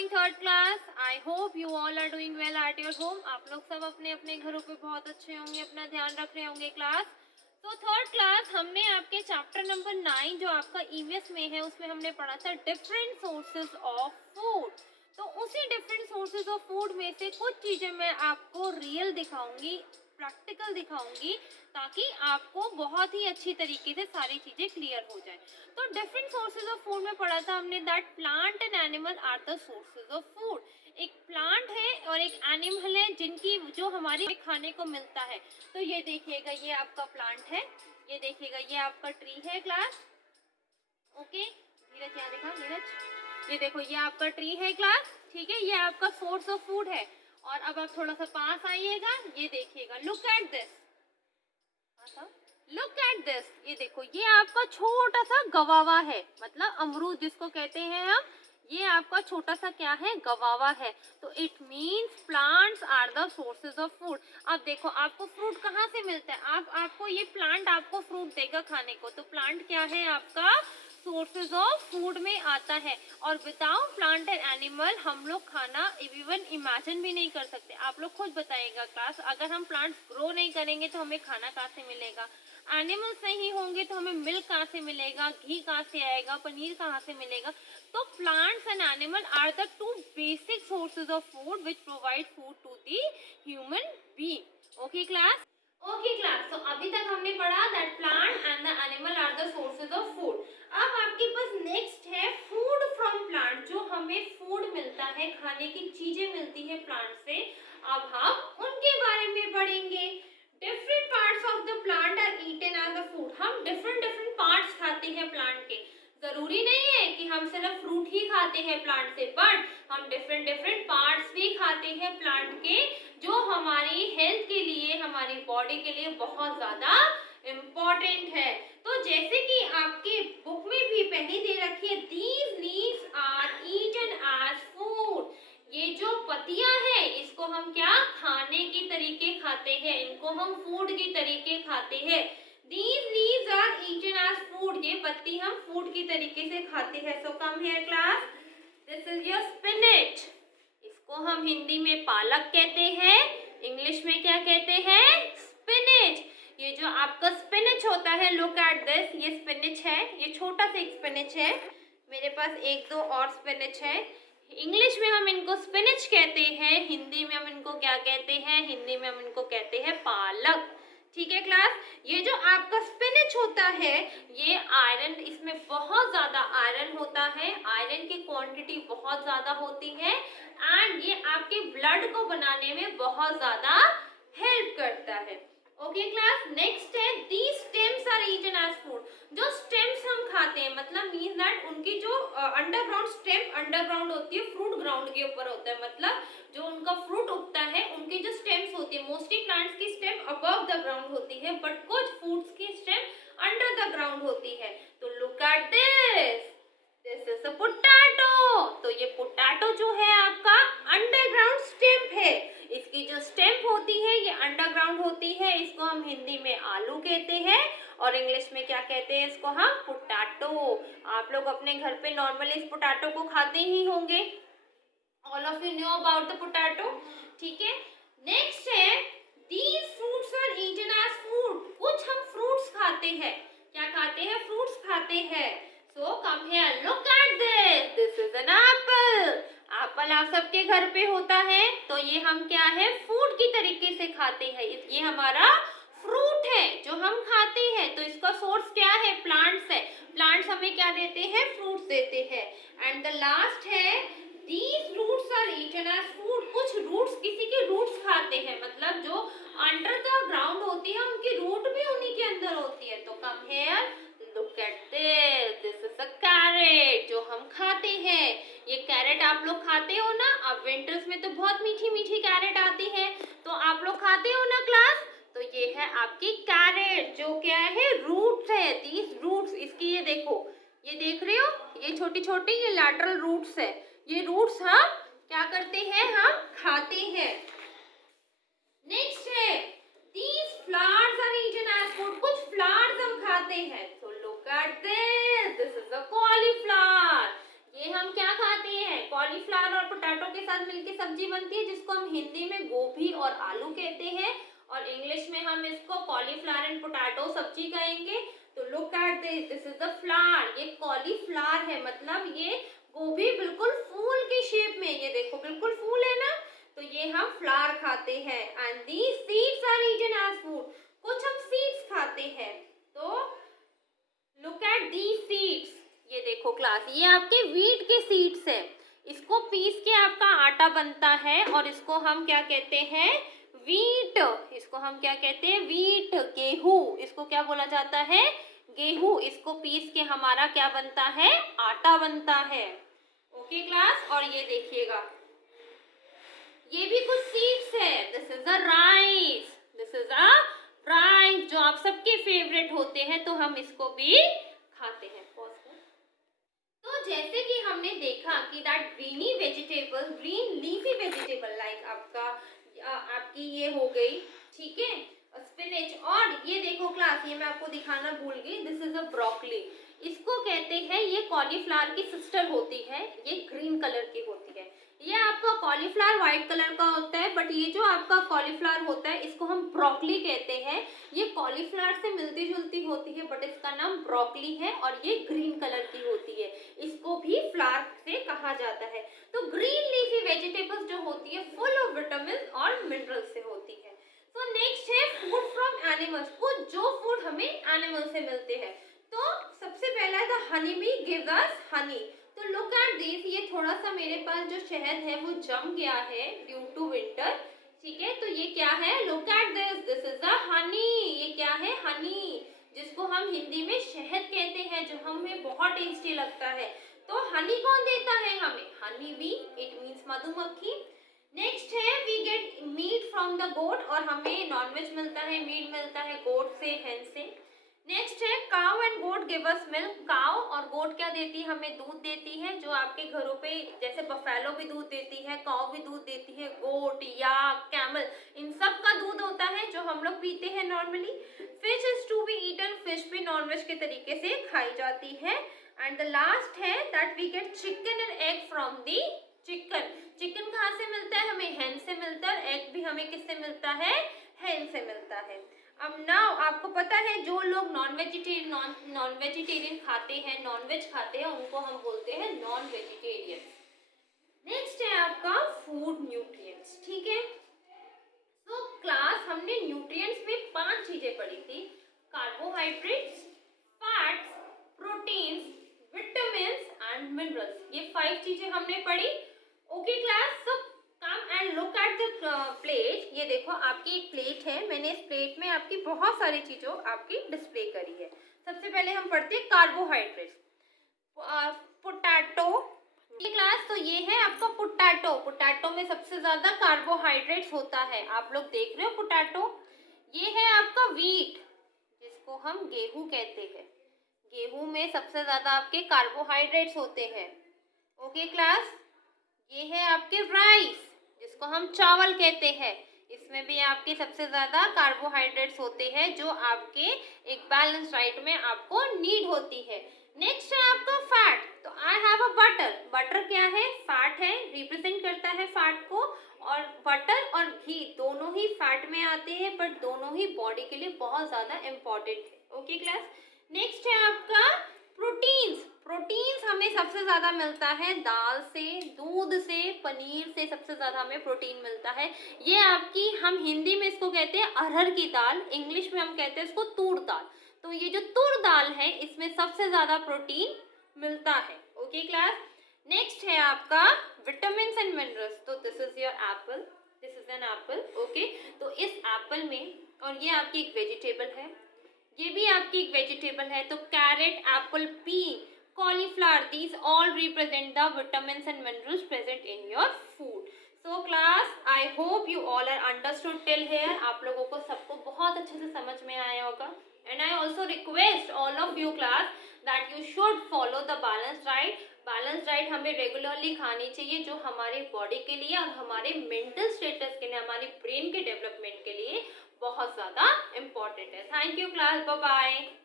Morning third class. I hope you all are doing well at your home. आप लोग सब अपने अपने घरों पे बहुत अच्छे होंगे, अपना ध्यान रख रहे होंगे क्लास। तो थर्ड क्लास हमने आपके चैप्टर नंबर 9 जो आपका ईवीएस में है उसमें हमने पढ़ा था डिफरेंट सोर्सेज ऑफ फूड। तो उसी डिफरेंट सोर्सेज ऑफ फूड में से कुछ चीज़ें मैं आपको रियल दिखाऊंगी, प्रैक्टिकल दिखाऊंगी, ताकि आपको बहुत ही अच्छी तरीके से सारी चीज़ें क्लियर हो जाए। तो डिफरेंट सोर्सेज ऑफ फूड में पढ़ा था हमने that plant and animal are the sources of food. एक प्लांट है और एक एनिमल है जिनकी जो हमारे खाने को मिलता है। तो ये देखिएगा, ये आपका प्लांट है, ये देखिएगा ये आपका ट्री है क्लास। ओके नीरज, यहाँ देखा नीरज, ये देखो ये आपका ट्री है क्लास, ठीक है, ये आपका सोर्स ऑफ फूड है। और अब आप थोड़ा सा पास आइएगा, ये देखिएगा, look at this, look at this, ये देखो ये आपका छोटा सा गवावा है, मतलब अमरूद जिसको कहते हैं हम, ये आपका छोटा सा क्या है, गवावा है। तो it means plants are the sources of food. अब देखो आपको फ्रूट कहाँ से मिलता है, आपको ये प्लांट आपको फ्रूट देगा खाने को, तो प्लांट क्या है आपका सोर्सेज ऑफ फूड में आता है। और विदाउट प्लांट एंड एनिमल हम लोग खाना इवन इमेजिन भी नहीं कर सकते। आप लोग खुद बताइएगा क्लास, अगर हम प्लांट्स ग्रो नहीं करेंगे तो हमें खाना कहाँ से मिलेगा, एनिमल्स नहीं होंगे तो हमें मिल्क कहाँ से मिलेगा, घी कहाँ से आएगा, पनीर कहाँ से मिलेगा। तो plants and animal are the two basic sources of food which provide food to the human being. Okay class, okay class. तो अभी तक हमने पढ़ा that plant and the animal are the sources of food. अब आपके पास next है food from plant, जो हमें फूड मिलता है, खाने की चीजें मिलती है प्लांट से। अब हम उनके बारे में पढ़ेंगे। Different parts of the plant are eaten as a food. हम डिफरेंट डिफरेंट पार्ट्स खाते हैं प्लांट के। जरूरी नहीं है कि हम सिर्फ फ्रूट ही खाते हैं प्लांट से, बट हम डिफरेंट डिफरेंट पार्ट्स भी खाते हैं प्लांट के, जो हमारी हेल्थ के लिए, हमारी बॉडी के लिए बहुत ज्यादा इम्पोर्टेंट है। तो जैसे कि आपके बुक में भी पहले दे रखी है, these leaves are eaten as food. ये जो पत्तियां है इसको हम क्या खाने की तरीके खाते हैं, इनको हम फूड की तरीके खाते हैं। These leaves are eaten as food. ये पत्ती हम फूड की तरीके से खाते हैं। So come here class. This is your spinach. इसको हम हिंदी में पालक कहते हैं, इंग्लिश में क्या कहते हैं, स्पिनिच। ये जो आपका स्पिनिच होता है, लुक एट दिस, ये स्पिनिच है, ये छोटा सा एक स्पिनिच है, मेरे पास एक दो और स्पिनिच है। इंग्लिश में हम इनको स्पिनिच कहते हैं, हिंदी में हम इनको क्या कहते हैं, हिंदी में हम इनको कहते हैं पालक। ठीक है क्लास। ये जो आपका स्पिनिच होता है, ये आयरन, इसमें बहुत ज्यादा आयरन होता है, आयरन की क्वांटिटी बहुत ज्यादा होती है, एंड ये आपके ब्लड को बनाने में बहुत ज्यादा हेल्प करता है। ओके क्लास, नेक्स्ट है these stems are eaten as food. जो स्टेम्स हम खाते हैं, मतलब मीन दैट उनकी जो अंडरग्राउंड स्टेम अंडरग्राउंड होती है, फ्रूट ग्राउंड के ऊपर होता है, मतलब जो उनका फ्रूट उगता है उनकी जो स्टेम्स होती है, मोस्टली प्लांट्स की स्टेम अबव द ग्राउंड होती है, बट कुछ फ्रूट्स की स्टेम अंडर द ग्राउंड होती है। तो look at this, this is a potato. तो ये पोटैटो जो है आपका अंडरग्राउंड स्टेम है, इसकी जो स्टेम होती है ये अंडरग्राउंड होती है, इसको हम हिंदी में आलू कहते हैं और इंग्लिश में क्या कहते हैं, इसको हम पोटैटो। आप लोग अपने घर पे नॉर्मली इस पोटैटो को खाते ही होंगे, all of you know about the potato. ठीक है, नेक्स्ट है these fruits are eaten as food. कुछ हम फ्रूट्स खाते हैं, क्या खाते हैं, फ्रूट्स खाते हैं। So come here, look at this, this is an apple. Apple आप सबके घर पे होता है, तो ये हम क्या है, फूड की तरीके से खाते हैं, ये हमारा फ्रूट है जो हम खाते हैं। तो इसका सोर्स क्या है, प्लांट्स है, प्लांट्स हमें क्या देते हैं, फ्रूट्स देते हैं। एंड द लास्ट है these roots are eaten as food. कुछ रूट्स, किसी के रूट्स खाते हैं, मतलब जो अंडर द ग्राउंड होती है उनकी रूट भी उन्हीं के अंदर होती है। तो कम here, look at this, this is a carat जो हम खाते हैं। ये कैरेट आप लोग खाते हो ना, अब विंटर्स में तो बहुत मीठी मीठी कैरेट आती है, तो आप लोग खाते हो ना क्लास। तो ये है आपकी कैरेट, जो क्या है, रूट्स है, दीज रूट्स। इसकी ये देखो, ये देख रहे हो, ये छोटी छोटी ये लैटरल रूट्स है, ये रूट्स हम क्या करते हैं, हम खाते हैं। नेक्स्ट है these flowers are eaten as food. कुछ फ्लावर्स हम खाते हैं, तो look at this, this is a cauliflower. ये हम क्या खाते हैं, कॉलीफ्लावर कॉलीफ्लावर और पोटैटो के साथ मिलकर सब्जी बनती है, जिसको हम हिंदी में गोभी और आलू कहते हैं, और इंग्लिश में हम इसको कॉलीफ्लावर एंड पोटैटो सब्जी कहेंगे। तो look at this, this is the flower, ये कॉलीफ्लावर है, मतलब ये गोभी बिल्कुल फूल की शेप में, ये देखो बिल्कुल फूल है ना, तो ये हम फ्लावर खाते हैं। And these seeds are eaten as food, कुछ हम सीड्स खाते हैं। तो लुक एट दीज सीड्स, ये देखो क्लास, ये आपके वीट के सीड्स है, इसको पीस के आपका आटा बनता है, और इसको हम क्या कहते हैं, वीट, इसको हम क्या कहते हैं, वीट, गेहूं, इसको क्या बोला जाता है, गेहूं, इसको पीस के हमारा क्या बनता है, आटा बनता है। ओके क्लास, और ये देखिएगा, ये भी कुछ सीड्स है, this is a rice, this is a rice, जो आप सबके फेवरेट होते हैं, तो हम इसको भी खाते हैं। तो जैसे कि हमने देखा कि that greeny vegetable, green leafy vegetable like आपकी ये हो गई, ठीक है, स्पिनच, और ये देखो क्लास, ये मैं आपको दिखाना भूल गई, दिस इज अ ब्रोकली, इसको कहते हैं, ये कॉलीफ्लावर की सिस्टर होती है, ये ग्रीन कलर की होती है। ये आपका कॉलीफ्लावर व्हाइट कलर का होता है, बट ये जो आपका कॉलीफ्लावर होता है, इसको हम ब्रोकली कहते हैं। ये कॉलीफ्लावर से मिलती जुलती होती है, बट इसका नाम ब्रोकली है, और ये ग्रीन कलर की होती है, इसको भी फ्लावर से कहा जाता है। तो ग्रीन लीफी वेजिटेबल्स जो होती है, फुल ऑफ विटामिन और मिनरल से होती है। तो नेक्स्ट है फूड फ्रॉम एनिमल्स, जो फूड हमें एनिमल से मिलते हैं। तो सबसे पहला the honey bee gives us Honey. तो लुक एट दिस, ये थोड़ा सा मेरे पास जो शहद है वो जम गया है ड्यू टू विंटर, ठीक है, तो ये क्या है, look at this, this is the honey, ये क्या है, हनी, जिसको हम हिंदी में शहद कहते हैं, जो हमें बहुत टेस्टी लगता है। तो हनी कौन देता है हमें, हनी बी, इट मीन्स मधुमक्खी। नेक्स्ट है we get meat from the goat, और हमें नॉनवेज मिलता है, मीट मिलता है गोट से, हेन से। नेक्स्ट है cow and goat give us milk, cow और गोट क्या देती है, हमें दूध देती है, जो आपके घरों पे जैसे बफेलो भी दूध देती है, काउ भी दूध देती है, गोट या कैमल, इन सब का दूध होता है जो हम लोग पीते हैं normally. Fish is to be eaten, fish भी नॉनवेज के तरीके से खाई जाती है। एंड द लास्ट है that we get chicken and egg from the chicken, chicken कहाँ से मिलता है, हमें हेन से मिलता है, एग भी हमें किससे मिलता है, हेन से मिलता है। अब नाउ आपको पता है जो लोग नॉन वेजिटेरियन खाते हैं, नॉन वेज खाते हैं, उनको हम बोलते हैं नॉन वेजिटेरियन। नेक्स्ट है आपका फूड न्यूट्रिएंट्स, ठीक है। तो क्लास हमने न्यूट्रिएंट्स में 5 चीजें पढ़ी थी, carbohydrates, fats, proteins, vitamins and minerals, ये 5 चीजें हमने पढ़ी। Okay class, so come and look at the plate, ये देखो आपकी एक प्लेट है, मैंने इस प्लेट में आपकी बहुत सारी चीजों आपकी डिस्प्ले करी है। सबसे पहले हम पढ़ते हैं कार्बोहाइड्रेट्स, पोटैटो, क्लास, तो ये है आपका पोटैटो, पोटैटो में सबसे ज्यादा कार्बोहाइड्रेट्स होता है, आप लोग देख रहे हो पोटैटो। ये है आपका वीट, जिसको हम गेहूं कहते हैं, गेहूं में सबसे ज्यादा आपके कार्बोहाइड्रेट्स होते हैं। ओके क्लास, ये है आपके राइस, जिसको हम चावल कहते हैं, इसमें भी आपके सबसे ज्यादा कार्बोहाइड्रेट्स होते हैं, जो आपके एक बैलेंस डाइट में आपको नीड होती है। नेक्स्ट है आपका फैट, तो I have a butter, butter क्या है, फैट है, रिप्रेजेंट करता है फैट को, और बटर और घी दोनों ही फैट में आते हैं, बट दोनों ही बॉडी के लिए बहुत ज्यादा इम्पोर्टेंट है। ओके क्लास, नेक्स्ट है आपका प्रोटीन्स, प्रोटीन्स हमें सबसे ज्यादा मिलता है दाल से, दूध से, पनीर से सबसे ज्यादा हमें प्रोटीन मिलता है। ये आपकी, हम हिंदी में इसको कहते हैं अरहर की दाल, इंग्लिश में हम कहते हैं इसको तूर दाल। तो ये जो तूर दाल है, इसमें सबसे ज्यादा प्रोटीन मिलता है। ओके क्लास, नेक्स्ट है आपका विटामिन एंड मिनरल्स, तो this is your Apple, this is an Apple. Okay, तो इस एप्पल में, और ये आपकी एक वेजिटेबल है, ये भी आपकी एक वेजिटेबल है, तो carat, Apple, P, cauliflower, these all represent the vitamins and minerals present in your food. So class, I hope you all are understood till here. आप लोगों को सबको बहुत अच्छे से समझ में आया होगा, and I also request all of you class that you should follow the balanced diet. Balance diet हमें रेगुलरली खानी चाहिए, जो हमारी बॉडी के लिए और हमारे मेंटल स्टेटस के लिए, हमारे ब्रेन के डेवलपमेंट के लिए बहुत ज़्यादा इम्पॉर्टेंट है। Thank you class, bye bye.